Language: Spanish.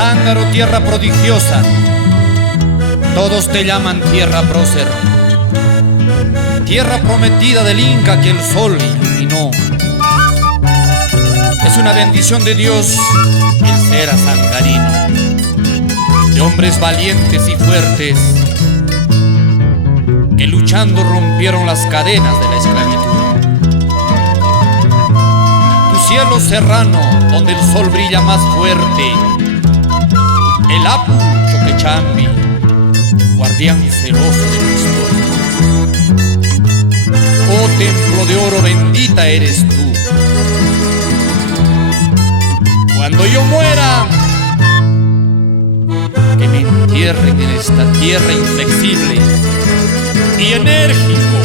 Zángaro, tierra prodigiosa, todos te llaman tierra prócer, tierra prometida del Inca que el sol iluminó. Es una bendición de Dios el ser azangarino, de hombres valientes y fuertes que luchando rompieron las cadenas de la esclavitud. Tu cielo serrano, donde el sol brilla más fuerte, el Apu Choquechambi, guardián celoso de tu historia. Oh templo de oro, bendita eres tú. Cuando yo muera, que me entierren en esta tierra inflexible y enérgico